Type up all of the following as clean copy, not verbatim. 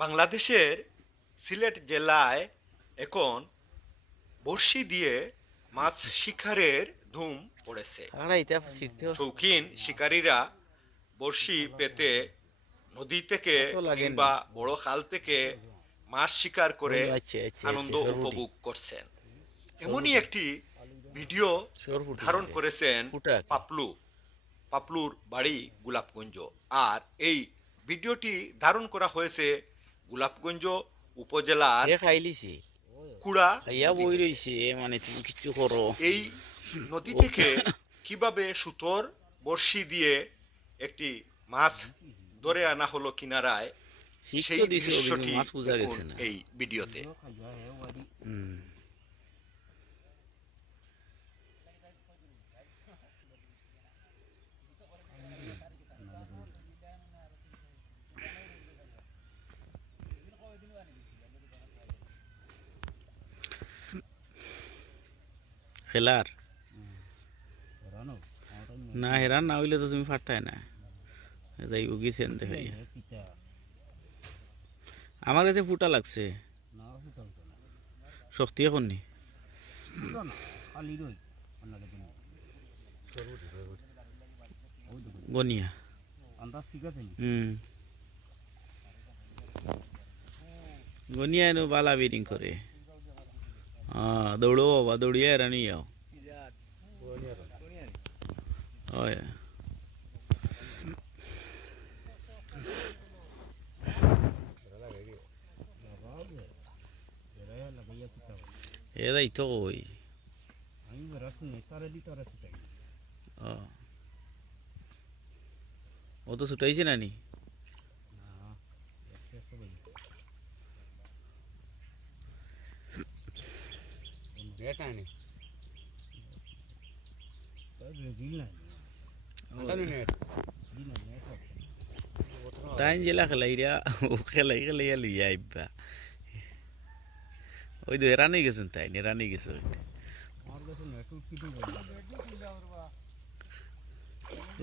বাংলাদেশের সিলেট জেলায় এখন বড়শি দিয়ে মাছ শিকারের ধুম পড়েছে। Ahora ahí te has sido শৌখিন শিকারীরা বড়শি পেতে নদী থেকে কত লাগেন কিংবা বড় খাল থেকে মাছ শিকার করে বলো আচ্ছা আচ্ছা আচ্ছা আনন্দ সরপুটি উপভোগ করছেন। এমনই একটি ভিডিও সরপুটি ধারণ করেছেন ফুটা পাপলুর বাড়ি গোলাপগঞ্জ। আর এই ভিডিওটি ধারণ করা হয়েছে গোলাপগঞ্জ উপজেলার এ খাইলিছি কুড়া খাইয়া বই নদীতে। রইছে মানে তুমি কিছু করো এই নদী থেকে কিভাবে সুতোর বড়শি দিয়ে একটি মাছ ধরে আনা হলো কিনারায়, সেই শিক্ষা দিছে কিন্তু দৃশ্যটি মাছ বুঝা দেখুন গেছে না এই ভিডিওতে। হুম খেলার না হেরান না হইলে তো তুমি পারতাই না যাই গেছেন দেখাই আমার কাছে ফুটা লাগছে শক্তি এখন নি গনিয়া হুম গনিয়া এনো বালা বেরিং করে দৌড়ো বাবা দৌড়িয়া এরানি যাও হয় এদাই তো ওই ও তো ছুটাইছে না নি তাই জেলা খেলাইরা ও খেলাই খেলাইয়া লইয়া আইবা ওই তো এরানি গেছেন তাই এরানি গেছে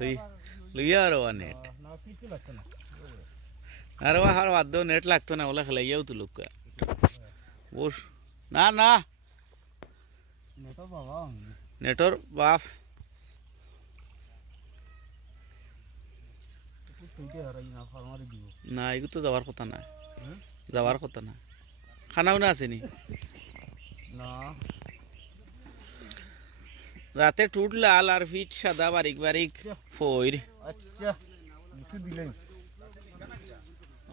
ওই লইয়া আরো নেট আরে আর বাদ নেট লাগতো না ওলা খেলাইয়াও তো লোক বস না না নেটর বাপ না এগুলো তো যাওয়ার কথা না যাওয়ার কথা না খানাও না আসেনি রাতে টুট লাল আর ফিট সাদা বারিক বারিক ফইর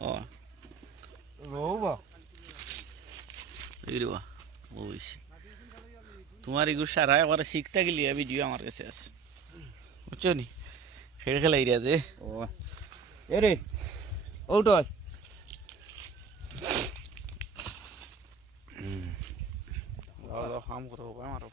ও এগুলো অবশ্যই তোমার এগুলো সারা একবার শিখতে গেলি ভিডিও আমার কাছে আছে বুঝছো নি খেলে খেলাই রে যে ও এরে ওটো হাম করো আমারও